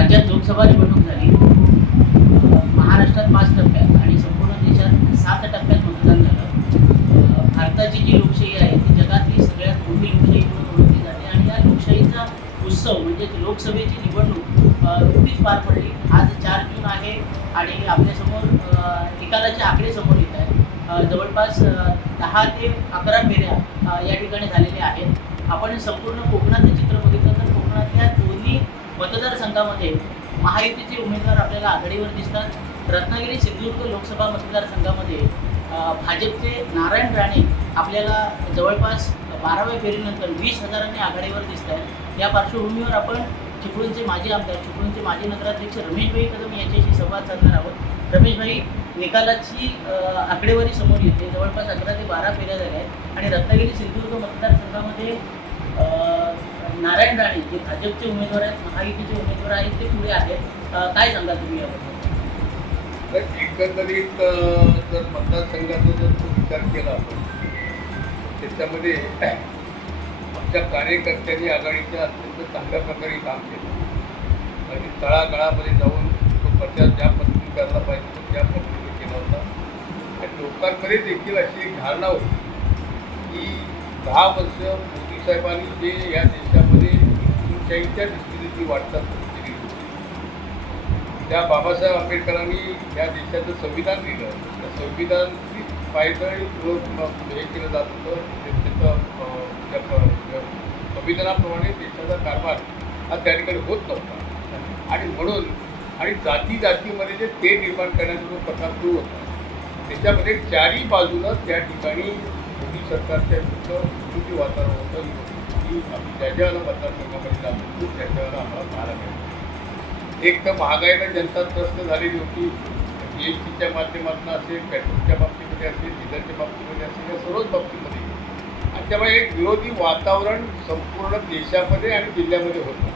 राज्यात लोकसभा निवडणूक झाली. महाराष्ट्रात पाच टप्प्यात आणि संपूर्ण देशात सात टप्प्यात मतदान झालं. भारताची जी लोकशाही आहे ती जगातली सगळ्यात मोठी लोकशाही म्हणून ओळखली जाते आणि या लोकशाहीचा उत्सव म्हणजे लोकसभेची निवडणूक अ, नुकतीच पार पडली. आज चार जून आहे आणि आपल्यासमोर निकालाचे आकडे समोर येत आहेत. जवळपास दहा ते अकरा फेऱ्या या ठिकाणी झालेल्या आहेत. आपण संपूर्ण कोकणाचं चित्र बघितलं तर कोकणातल्या दोन्ही मतदारसंघामध्ये महायुतीचे उमेदवार आपल्याला आघाडीवर दिसतात. रत्नागिरी सिंधुदुर्ग लोकसभा मतदारसंघामध्ये भाजपचे नारायण राणे आपल्याला जवळपास बाराव्या फेरीनंतर वीस हजारांनी आघाडीवर दिसत आहेत या पार्श्वभूमीवर आपण चिपळूणचे माजी आमदार चिपळूणचे माजी नगराध्यक्ष रमेशभाई कदम यांच्याशी संवाद साधणार आहोत. रमेशभाई निकालाची आकडेवारी समोर येते. जवळपास अकरा ते बारा फेऱ्या झाल्या आहेत. आणि रत्नागिरी सिंधुदुर्ग मतदारसंघामध्ये नारायण राणे जे भाजपचे उमेदवार आहेत महायुतीचे उमेदवार आहेत ते पुढे आहेत. काय सांगा तुम्ही याबद्दल? एकंदरीत जर मतदारसंघाचा जर तो विचार केला आपण त्याच्यामध्ये आमच्या कार्यकर्त्यांनी आघाडीच्या अत्यंत चांगल्या प्रकारे काम केलं. आणि तळागाळामध्ये जाऊन तो प्रचार ज्या पद्धतीने करायला पाहिजे तो त्या पद्धतीने केला होता. आणि लोकांमध्ये देखील अशी एक धारणा होती की दहा वर्ष मोदी साहेबांनी जे या देशामध्ये लोकशाहीच्या दृष्टीने जी वाटचाल केली होती त्या बाबासाहेब आंबेडकरांनी या देशाचं संविधान लिहिलं त्या संविधानाची पायदळी हे केलं जात होतं. त्याचं संविधानाप्रमाणे देशाचा कारभार हा त्या ठिकाणी होत नव्हता. आणि म्हणून आणि जाती जातीमध्ये जे ते निर्माण करण्याचा जो प्रकार सुरू होता त्याच्यामध्ये चारही बाजूनं त्या ठिकाणी मोदी सरकारच्या विरुद्ध वातावरण होतं. ज्या ज्या वेळेला मतदारसंघामध्ये जात आम्हाला पाहायला मिळतो एक तर महागाईनं जनता त्रस्त झालेली होती जी एस टीच्या माध्यमातून असेल पेट्रोलच्या बाबतीमध्ये असेल डिझेलच्या बाबतीमध्ये असेल या सर्वच बाबतीमध्ये आणि त्यामुळे एक विरोधी वातावरण संपूर्ण देशामध्ये आणि जिल्ह्यामध्ये होतं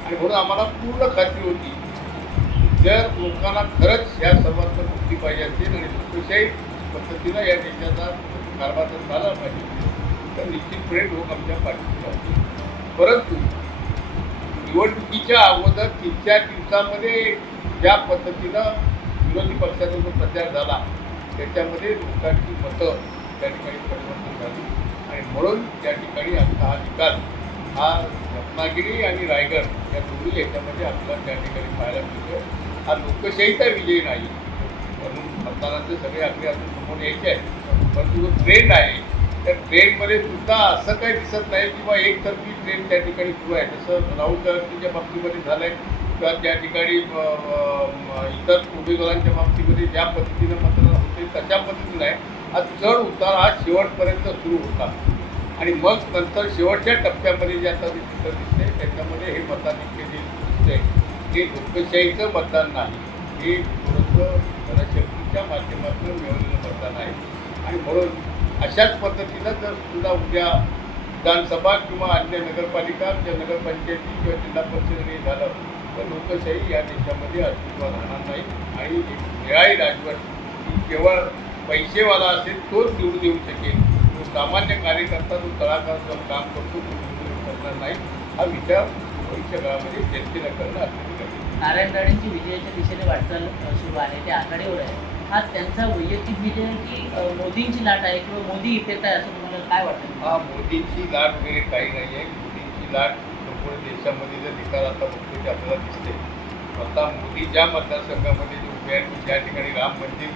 आणि म्हणून आम्हाला पूर्ण खात्री होती जर लोकांना खरंच या सर्वांचं मुक्ती पाहिजे असेल आणि लोकशाही पद्धतीनं या देशाचा कारभार झाला पाहिजे तर निश्चितपणे लोक आमच्या पाठीशी राहतील परंतु निवडणुकीच्या अगोदर तीन चार दिवसामध्ये ज्या पद्धतीनं विरोधी पक्षाचा जो प्रचार झाला त्याच्यामध्ये लोकांची मतं त्या ठिकाणी परिवर्तन झाली. आणि म्हणून त्या ठिकाणी आमचा हा निकाल हा रत्नागिरी आणि रायगड या दोन्ही याच्यामध्ये आपल्याला त्या ठिकाणी पाहायला मिळतो हा लोकशाहीचा विजय नाही. म्हणून मतदानाचे सगळे आकडे अजून समोर यायचे आहेत. परंतु जो ट्रेंड आहे त्या ट्रेनमध्ये सुद्धा असं काही दिसत नाही किंवा एकतर्फी ट्रेन त्या ठिकाणी सुरू आहे. जसं राहुल गांधींच्या बाबतीमध्ये झालं आहे किंवा त्या ठिकाणी इतर उमेदवारांच्या बाबतीमध्ये ज्या पद्धतीनं मतदान होते तशा पद्धतीनं आहे. हा चढ उतार हा शेवटपर्यंत सुरू होता. आणि मग नंतर शेवटच्या टप्प्यामध्ये जे आता जे चित्र दिसते त्याच्यामध्ये हे मतदान इतके जे दिसते हे लोकशाहीचं मतदान नाही. हे थोडंसं जनशक्तीच्या माध्यमातून मिळवलेलं मतदान आहे. आणि म्हणून अशाच पद्धतीनं जर सुद्धा उद्या विधानसभा किंवा अन्य नगरपालिका किंवा नगरपंचायती किंवा जिल्हा परिषद हे झालं तर लोकशाही या देशामध्ये अस्तित्वात राहणार नाही. आणि एक निराळी राजवट ही केवळ पैसेवाला असेल तोच निवडून येऊ शकेल. जो सामान्य कार्यकर्ता जो तळागाळात काम करतो तो निवडून नाही. हा विचार भविष्य काळामध्ये जनतेला करणं अत्यंत नारायण राणेंची विजयाच्या दिशेने वाटचाल सुरू आहे. ते आघाडीवर आहे. हा त्यांचा वैयक्तिक विजय आहे की मोदींची लाट आहे किंवा मोदी इफेक्ट आहे असं तुम्हाला काय वाटतं? हा मोदींची लाट वगैरे काही नाही आहे. मोदींची लाट संपूर्ण देशामध्ये जर निकाल आता बघतो ते आपल्याला दिसते. आता मोदी ज्या मतदारसंघामध्ये जे उभे आहेत ज्या ठिकाणी राम मंदिर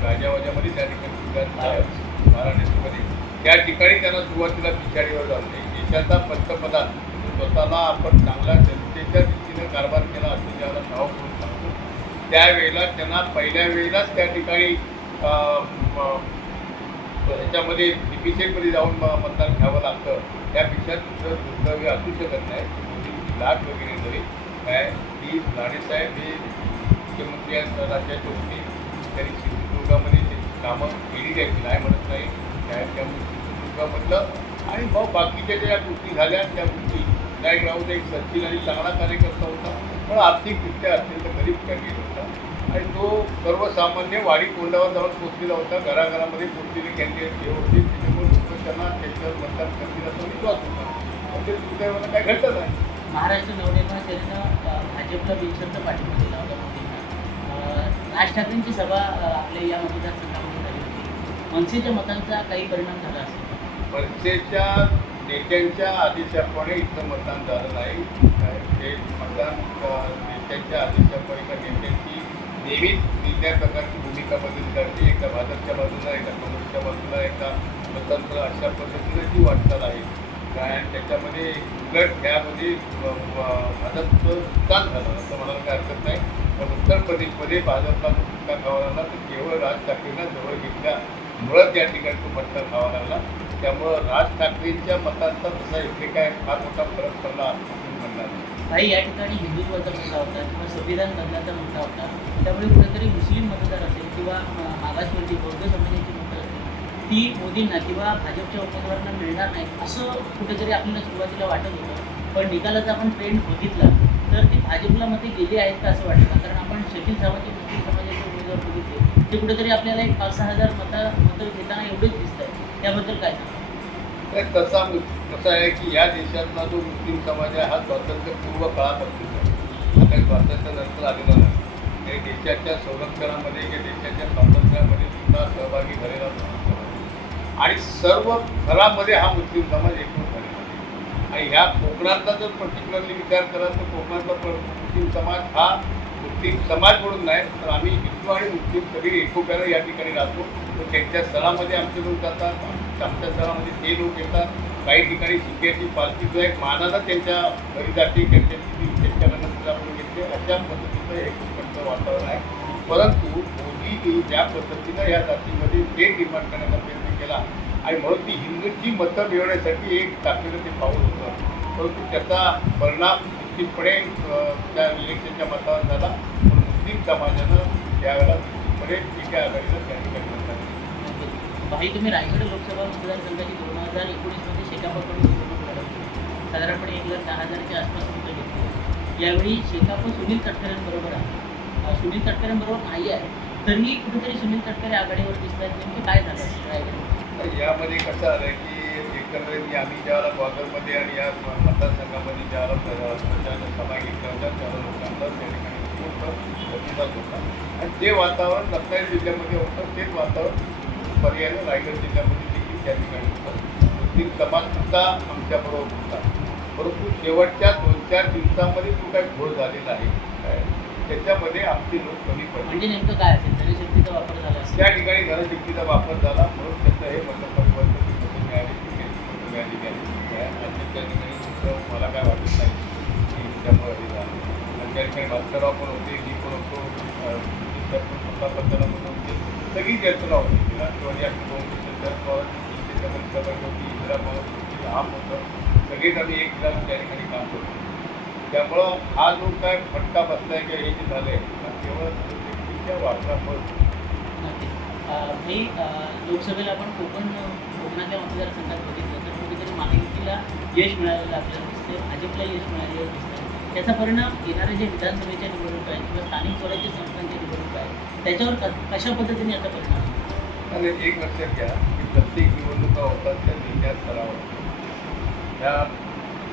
गाजावाजामध्ये त्या ठिकाणी उभे वाराणसीमध्ये त्या ठिकाणी त्यांना सुरुवातीला पिछाडीवर जाते देशाचा पंतप्रधान स्वतःला आपण चांगला जनतेच्या दृष्टीनं कारभार केला असं ज्याला नाव त्यावेळेला त्यांना पहिल्या वेळेलाच त्या ठिकाणी ह्याच्यामध्ये डिफिशियंटमध्ये जाऊन म- मतदान घ्यावं लागतं. त्यापेक्षा दुसरं दुर्दैवी असू शकत नाही. लाट वगैरे जरी काय? ती राणेसाहेब हे मुख्यमंत्री आहेत राज्याचे होते. त्यांनी सिंधुदुर्गामध्ये कामं केली आहेत. नाही म्हणत नाही. त्या त्यामुळे सिंधुदुर्गामधलं आणि मग बाकीच्या ज्या गोष्टी झाल्या त्या गोष्टी. नाईक राऊत एक सचिन आणि चांगला कार्यकर्ता होता. पण आर्थिकदृष्ट्या अत्यंत गरीब कॅन्डिडेट होता. आणि तो सर्वसामान्य वाडी कोंडावर जाऊन पोचलेला होता. घराघरामध्ये पोचलेले कॅन्डिडेट हे होते. त्याच्यामुळे लोक त्यांना त्याच्यावर मतदान करतील असा विश्वास होता. पण ते दुर्दैवानं काय घडलं नाही महाराष्ट्र नवनिर्माण सेनेनं भाजपला बिनशर्त पाठिंबा दिला होता राज ठाकरेंची सभा आपल्या या मतदारसंघामध्ये झाली होती. मनसेच्या मतांचा काही परिणाम झाला असेल मनसेच्या नेत्यांच्या आदेशाप्रमाणे इथलं मतदान झालं नाही. ते मतदान नेत्यांच्या आदेशाप्रमाणे नेत्यांची नेहमीच वेगळ्या प्रकारची भूमिका बदल करते. एका भाजपच्या बाजूला एका काँग्रेसच्या बाजूला एका स्वतंत्र अशा पद्धतीने ती वाटचाल आहे. कारण त्याच्यामध्ये उलट ह्यामध्ये अ, भाजपचं झालं असं म्हणायला काय हरकत नाही. पण उत्तर प्रदेशमध्ये भाजपला जो फटका खावा लागला तर केवळ राज ठाकरेंना जवळ घेतल्यामुळं त्या ठिकाणी तो फटका खावा लागला. त्यामुळं राज ठाकरेंच्या मतांचा तसा इथे काय फार मोठा फरक पडला असं म्हणणार नाही. काही या ठिकाणी हिंदुत्वाचा मुद्दा होता किंवा संविधान बदलाचा मुद्दा होता त्यामुळे कुठेतरी मुस्लिम मतदार असेल किंवा अ, मागासवर्गीय बौद्ध समाजाची मतदार असेल ती मोदींना किंवा भाजपच्या उमेदवारांना मिळणार नाही असं कुठेतरी आपल्याला सुरुवातीला वाटत होतं. पण निकालाचा आपण ट्रेंड बघितला तर ती भाजपला मते गेली आहेत का असं वाटतं? कारण आपण शकील सावंत मुस्लिम समाजाचे उमेदवार बघितले. ते कुठेतरी आपल्याला एक पाच सहा हजार मता मतं घेताना एवढेच दिसत आहे त्याबद्दल काय सांगा तसा असं कसं आहे की या देशातला जो मुस्लिम समाज आहे हा स्वातंत्र्यपूर्व काळापासून आता काही स्वातंत्र्यानंतर आलेला नाही. काही देशाच्या संरक्षणामध्ये किंवा देशाच्या स्वातंत्र्यामध्ये सुद्धा सहभागी झालेला आणि सर्व घरामध्ये हा मुस्लिम समाज एकूण झालेला आहे. आणि ह्या कोकणातला जर पर्टिक्युलरली विचार कराल तर कोकणातला मुस्लिम समाज हा मुस्लिम समाज म्हणून नाही तर आम्ही हिंदू आणि मुस्लिम सगळे एकोप्याला या ठिकाणी राहतो. तर त्यांच्या सणामध्ये आमचे लोक जातात आमच्या सणामध्ये ते लोक येतात. काही ठिकाणी शिक्याची पालखी जो एक मानानं त्यांच्या घरी जाते त्यांच्या त्यांच्याकडनं आपण घेतले. अशा पद्धतीचं एकोप्याचं वातावरण आहे. परंतु मोदींनी ज्या पद्धतीनं या जातीमध्ये ते निर्माण करण्याचा प्रयत्न केला आणि म्हणून ती हिंदूंची मतं मिळवण्यासाठी एक टाकलेलं ते पाऊल होतं परंतु त्याचा परिणाम निश्चितपणे त्या इलेक्शनच्या मतावर झाला. पण मुस्लिम समाजानं त्यावेळेला निश्चितपणे एका आघाडीला त्या ठिकाणी काही तुम्ही रायगड लोकसभा मतदारसंघाची दोन हजार एकोणीसमध्ये शेकापाकडून निवडणूक साधारणपणे एक लाख दहा हजारच्या आसपास मतं घेतली यावेळी शेकाप सुनील तटकरेंबरोबर आहे. सुनील तटकरेंबरोबर नाही आहे. तरीही कुठेतरी सुनील तटकरे आघाडीवर दिसत आहेत नेमकं काय झालं यामध्ये कसं आलं की एकंदरीत आम्ही ज्यावेळेला ग्वादरमध्ये आणि या मतदारसंघामध्ये ज्यावेळेला प्रचार सभा घेतल्या होत्या त्यावेळेला लोकांचा त्या ठिकाणी खूप प्रतिसाद होता. आणि ते वातावरण रत्नागिरी जिल्ह्यामध्ये होतं तेच वातावरण पर्यायानं रायगड जिल्ह्यामध्ये देखील त्या ठिकाणी होतं. मुस्लिम समाज सुद्धा आमच्याबरोबर होता. परंतु शेवटच्या दोन चार दिवसामध्ये जो काही घोळ झालेला आहे. काय, त्याच्यामध्ये आमचे लोक कमी पडले. म्हणजे नेमकं काय असेल? वापर झाला त्या ठिकाणी धनशक्तीचा वापर झाला. म्हणून त्याचं हे मत परिवर्तन तिथे मिळाले तिथे मतं मिळालेली आहे आणि त्या ठिकाणी मला काय वाटत नाही. की त्यामुळे हे झालं. आणि त्या ठिकाणी भास्करराव पण होते. मी पण होतो. अं, त्या पण स्वतः पत्राला पण होते सगळी यंत्रणा होती. आपली काँग्रेस शरद पवार त्याच्यामध्ये सभा होती इंदिरा पवार होती आप होतं सगळेच आम्ही एक ठिकाणी त्या ठिकाणी काम करतो त्यामुळं हा जो काय फटका बसलाय किंवा हे जे झालंय हा केवळ व्यक्तीच्या वापरामुळे भाई लोकसभेला आपण कोकण कोकणाच्या मतदारसंघात बघितलं तर कुठेतरी महायुतीला यश मिळालेलं आपल्याला दिसते भाजपला यश मिळालेलं दिसतं त्याचा परिणाम येणाऱ्या जे विधानसभेच्या निवडणूक आहेत किंवा स्थानिक स्वराज्य संस्थांच्या निवडणूक आहेत त्याच्यावर क- कशा पद्धतीने याचा परिणाम एक लक्षात घ्या. प्रत्येक निवडणुका होतात त्या जिल्ह्यात स्तरावर. त्या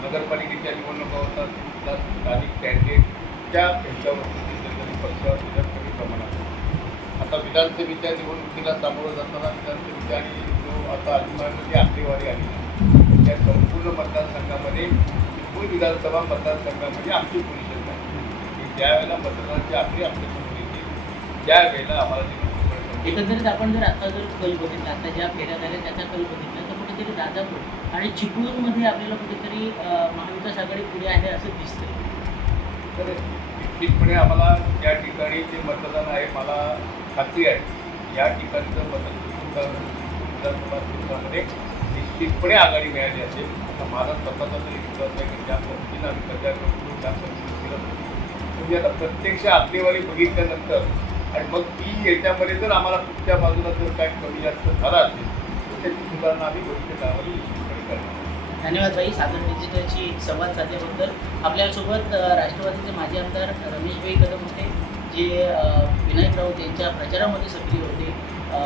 नगरपालिकेच्या निवडणुका होतात त्या स्थानिक कॅन्डिडेटच्या ह्याच्यावरती जनतेने पक्षावर जिल्ह्यात कमी प्रमाणात आता विधानसभेच्या निवडणुकीला सामोरं जाताना विधानसभेच्या आणि जो आता अलिबागमध्ये आकडेवारी आली त्या संपूर्ण मतदारसंघामध्ये एकूण विधानसभा मतदारसंघामध्ये आमची पोझिशन नाही. की ज्या वेळेला मतदानाची आकडे आमच्यासमोर येतील त्यावेळेला आम्हाला एकंदरीत आपण जर आता जर कल बघितला आता ज्या फेऱ्या झाल्या त्याचा कल बघितला तर कुठेतरी दादापूर आणि चिपळूणमध्ये आपल्याला कुठेतरी महाविकास आघाडी पुढे आहे असं दिसतं तर निश्चितपणे आम्हाला ज्या ठिकाणी जे मतदान आहे मला खात्री आहे या ठिकाणचं मतदान विधानसभा क्षेत्रामध्ये निश्चितपणे आघाडी मिळाली असेल आता माझा स्वतःचा तरी विश्वास आहे की ज्या पद्धतीनं आम्ही प्रचार करतो त्या पद्धतीने केलं. म्हणजे आता प्रत्यक्ष आकडेवारी बघितल्यानंतर आणि मग ती याच्यामध्ये जर आम्हाला कुठच्या बाजूला जर काय कमी जास्त झाला असेल तर त्याची सुधारणा आम्ही भविष्य काळामध्ये करणार. धन्यवाद भाई साधन डिजिटलशी संवाद साधल्याबद्दल. आपल्यासोबत राष्ट्रवादीचे माजी आमदार रमेशभाई कदम होते जे विनायक राऊत यांच्या प्रचारामध्ये सक्रिय होते. अ,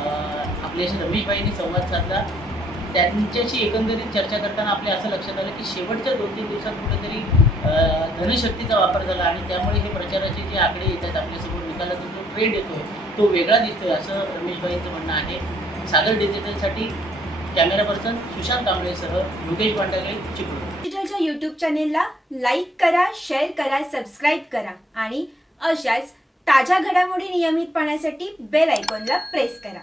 आपल्याशी रमेशभाईंनी संवाद साधला त्यांच्याशी एकंदरीत चर्चा करताना आपल्या असं लक्षात आलं की शेवटच्या दोन तीन दिवसात कुठेतरी धनशक्तीचा वापर झाला आणि त्यामुळे हे प्रचाराचे जे आकडे येतात आपल्यासोबत आपल्याला निकालाचा जो ट्रेंड येतोय तो वेगळा दिसतोय असं रमेशबाईंचं म्हणणं आहे. सागर डिजिटलसाठी कॅमेरा पर्सन सुशांत कांबळेसह योगेश पांडगे चिपळूण. डिजिटलच्या यूट्यूब चॅनेलला लाईक करा शेअर करा सबस्क्राईब करा आणि अशाच ताज्या घडामोडी नियमित पाहण्यासाठी बेल आयकॉनला प्रेस करा.